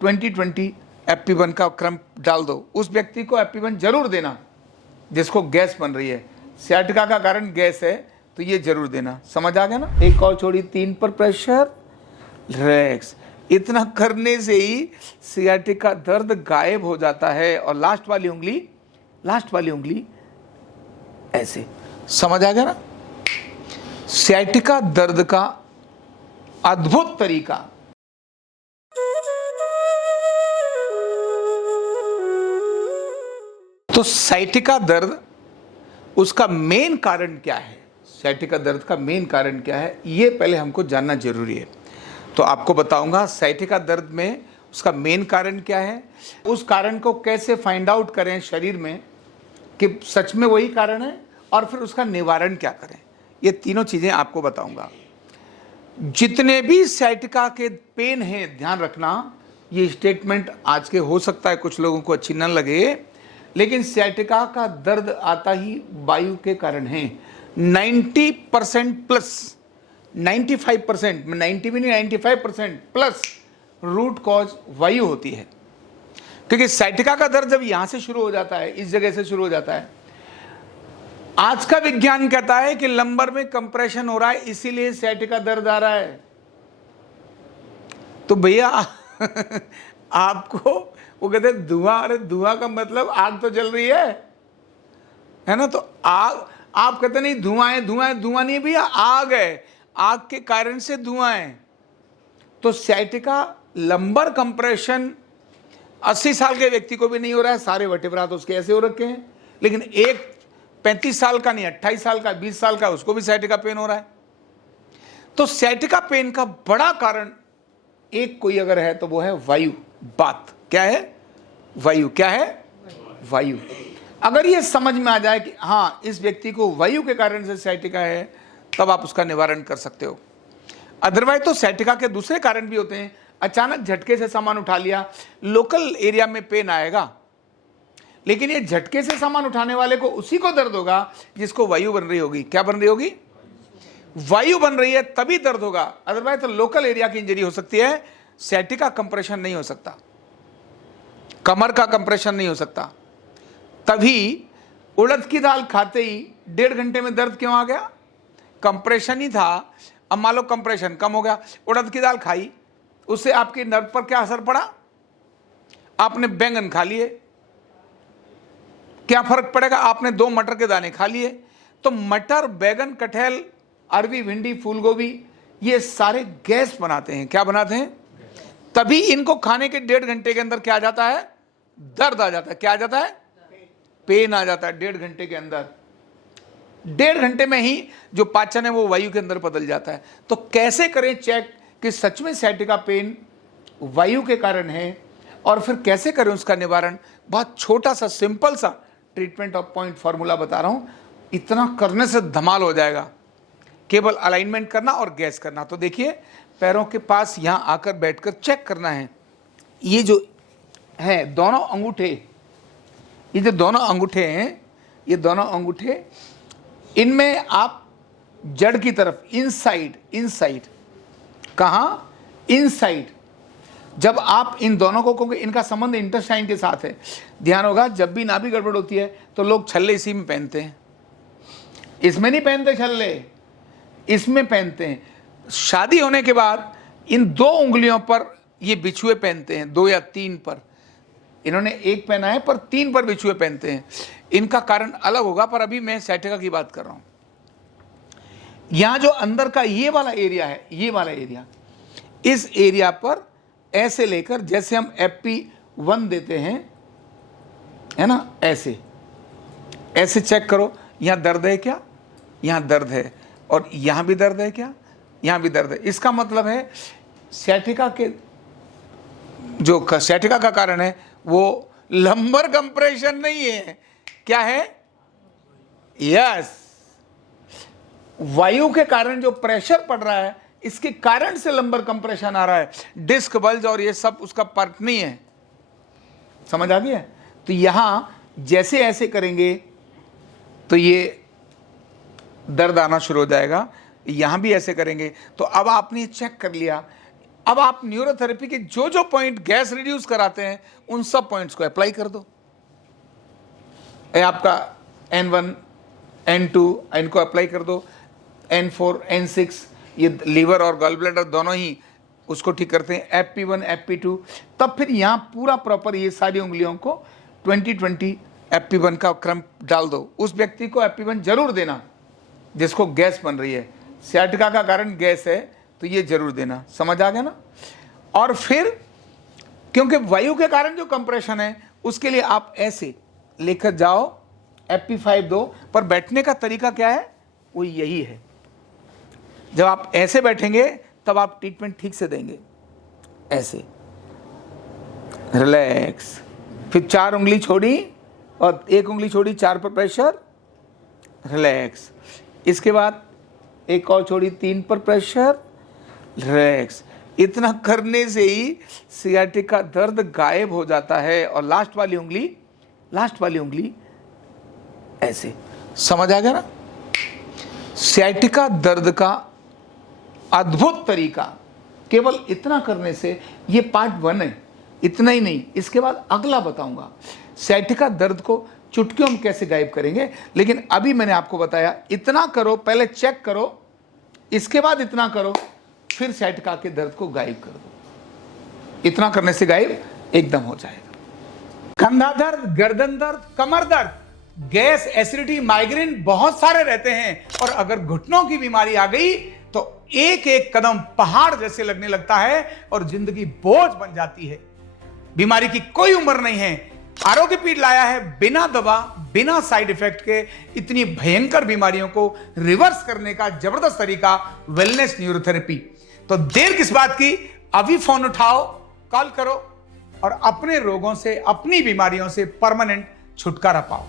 2020 एपी1 का क्रम डाल दो, उस व्यक्ति को एपी1 जरूर देना जिसको गैस बन रही है। सियाटिका का कारण गैस है तो ये जरूर देना। समझ आ गया ना। एक और छोड़ी 3 पर प्रेशर, रिलैक्स। इतना करने से ही सियाटिका दर्द गायब हो जाता है। और लास्ट वाली उंगली ऐसे। समझ आ गया ना। सियाटिका दर्द का अद्भुत तरीका। तो साइटिका दर्द, उसका मेन कारण क्या है? साइटिका दर्द का मेन कारण क्या है, ये पहले हमको जानना जरूरी है। तो आपको बताऊंगा साइटिका दर्द में उसका मेन कारण क्या है, उस कारण को कैसे फाइंड आउट करें शरीर में कि सच में वही कारण है, और फिर उसका निवारण क्या करें। ये तीनों चीजें आपको बताऊंगा। जितने भी साइटिका के पेन हैं, ध्यान रखना, ये स्टेटमेंट आज के हो सकता है कुछ लोगों को अच्छी न लगे, लेकिन सियाटिका का दर्द आता ही वायु के कारण है। 90% प्लस 95%, 90 भी नहीं 95% प्लस रूट कॉज वायु होती है। क्योंकि सियाटिका का दर्द जब यहां से शुरू हो जाता है, इस जगह से शुरू हो जाता है, आज का विज्ञान कहता है कि लंबर में कंप्रेशन हो रहा है, इसीलिए सियाटिका दर्द आ रहा है। तो भैया आपको वो कहते हैं धुआं, अरे धुआं का मतलब आग तो जल रही है ना। तो आग, आप कहते नहीं धुआं है, धुआं नहीं भैया, आग है, आग के कारण से धुआं है। तो सियाटिका लंबर कंप्रेशन 80 साल के व्यक्ति को भी नहीं हो रहा है, सारे वर्टेब्रा तो उसके ऐसे हो रखे हैं। लेकिन एक 35 साल का नहीं, 28 साल का, 20 साल का, उसको भी सियाटिका पेन हो रहा है। तो सियाटिका पेन का बड़ा कारण एक कोई अगर है तो वो है वायु। बात क्या है? वायु। क्या है? वायु। अगर ये समझ में आ जाए कि हाँ इस व्यक्ति को वायु के कारण से सियाटिका है, तब आप उसका निवारण कर सकते हो। अदरवाइज तो सियाटिका के दूसरे कारण भी होते हैं। अचानक झटके से सामान उठा लिया, लोकल एरिया में पेन आएगा, लेकिन ये झटके से सामान उठाने वाले को, उसी को दर्द होगा जिसको वायु बन रही होगी। क्या बन रही होगी? वायु बन रही है, तभी दर्द होगा। अदरवाइज तो लोकल एरिया की इंजरी हो सकती है, सियाटिका कंप्रेशन नहीं हो सकता, कमर का कंप्रेशन नहीं हो सकता। तभी उड़द की दाल खाते ही 1.5 घंटे में दर्द क्यों आ गया? कंप्रेशन ही था। अब मान लो कंप्रेशन कम हो गया, उड़द की दाल खाई, उससे आपके नर्व पर क्या असर पड़ा? आपने बैंगन खा लिए, क्या फर्क पड़ेगा? आपने 2 मटर के दाने खा लिए। तो मटर, बैगन, कटहल, अरबी, भिंडी, फूल गोभी, ये सारे गैस बनाते हैं। क्या बनाते हैं? तभी इनको खाने के 1.5 घंटे के अंदर क्या आ जाता है? दर्द आ जाता है। क्या आ जाता है? पेन आ जाता है 1.5 घंटे के अंदर। 1.5 घंटे में ही जो पाचन है वो वायु के अंदर बदल जाता है। तो कैसे करें चेक कि सच में सियाटिका पेन वायु के कारण है, और फिर कैसे करें उसका निवारण? बहुत छोटा सा सिंपल सा ट्रीटमेंट ऑफ पॉइंट फॉर्मूला बता रहा हूं। इतना करने से धमाल हो जाएगा। केवल अलाइनमेंट करना और गैस करना। तो देखिए, पैरों के पास यहां आकर बैठकर चेक करना है। ये जो है दोनों अंगूठे, ये जो दोनों अंगूठे हैं, ये दोनों अंगूठे, इनमें आप जड़ की तरफ, इनसाइड, कहां? इनसाइड। जब आप इन दोनों को कहोगे, इनका संबंध इंटेस्टाइन के साथ है। ध्यान होगा, जब भी नाभि गड़बड़ होती है तो लोग छल्ले इसी में पहनते हैं। इसमें नहीं पहनते छल्ले, इसमें पहनते हैं। शादी होने के बाद इन 2 उंगलियों पर ये बिछुए पहनते हैं, 2 या 3 पर। इन्होंने 1 पहना है पर 3 पर बिछुए पहनते हैं। इनका कारण अलग होगा, पर अभी मैं सियाटिका की बात कर रहा हूं। यहां जो अंदर का ये वाला एरिया है, ये वाला एरिया, इस एरिया पर ऐसे लेकर, जैसे हम एपी1 देते हैं, है ना, ऐसे ऐसे चेक करो। यहां दर्द है क्या? यहां दर्द है। और यहां भी दर्द है क्या? यहां भी दर्द है। इसका मतलब है सियाटिका के, जो सियाटिका का कारण है वो लंबर कंप्रेशन नहीं है। क्या है? यस, वायु के कारण जो प्रेशर पड़ रहा है, इसके कारण से लंबर कंप्रेशन आ रहा है। डिस्क बल्ज और ये सब उसका पार्ट नहीं है। समझ आ गया? तो यहां जैसे ऐसे करेंगे तो ये दर्द आना शुरू हो जाएगा। यहां भी ऐसे करेंगे। तो अब आपने चेक कर लिया, अब आप न्यूरोथेरेपी के जो जो पॉइंट गैस रिड्यूस कराते हैं उन सब पॉइंट्स को अप्लाई कर दो। ये आपका N1 N2 इनको अप्लाई कर दो, N4 N6 ये लीवर और गॉल ब्लैडर दोनों ही उसको ठीक करते हैं, FP1 FP2। तब फिर यहाँ पूरा प्रॉपर ये सारी उंगलियों को 20-20 FP1 का क्रम डाल दो। उस व्यक्ति को FP1 जरूर देना जिसको गैस बन रही है, सियाटिका का कारण गैस है तो ये जरूर देना। समझ आ गया ना। और फिर क्योंकि वायु के कारण जो कंप्रेशन है उसके लिए आप ऐसे लेकर जाओ, FP5 दो, पर बैठने का तरीका क्या है वो यही है। जब आप ऐसे बैठेंगे तब आप ट्रीटमेंट ठीक से देंगे, ऐसे रिलैक्स, फिर 4 उंगली छोड़ी और 1 उंगली छोड़ी, 4 पर प्रेशर, रिलैक्स, इसके बाद एक और छोड़ी, 3 पर प्रेशर, रिलैक्स। इतना करने से ही सियाटिका दर्द गायब हो जाता है। और लास्ट वाली उंगली ऐसे। समझ आ गया ना। सियाटिका दर्द का अद्भुत तरीका केवल इतना करने से, ये पार्ट 1 है, इतना ही नहीं, इसके बाद अगला बताऊंगा सियाटिका दर्द को चुटकियों में कैसे गायब करेंगे। लेकिन अभी मैंने आपको बताया इतना करो, पहले चेक करो, इसके बाद इतना करो, फिर सियाटिका के दर्द को गायब कर दो। इतना करने से गायब एकदम हो जाएगा। कंधा दर्द, गर्दन दर्द, कमर दर्द, गैस, एसिडिटी, माइग्रेन बहुत सारे रहते हैं। और अगर घुटनों की बीमारी आ गई तो एक एक कदम पहाड़ जैसे लगने लगता है और जिंदगी बोझ बन जाती है। बीमारी की कोई उम्र नहीं है। आरोग्य पीठ लाया है बिना दवा, बिना साइड इफेक्ट के इतनी भयंकर बीमारियों को रिवर्स करने का जबरदस्त तरीका, वेलनेस न्यूरोथेरेपी। तो देर किस बात की, अभी फोन उठाओ, कॉल करो और अपने रोगों से, अपनी बीमारियों से परमानेंट छुटकारा पाओ।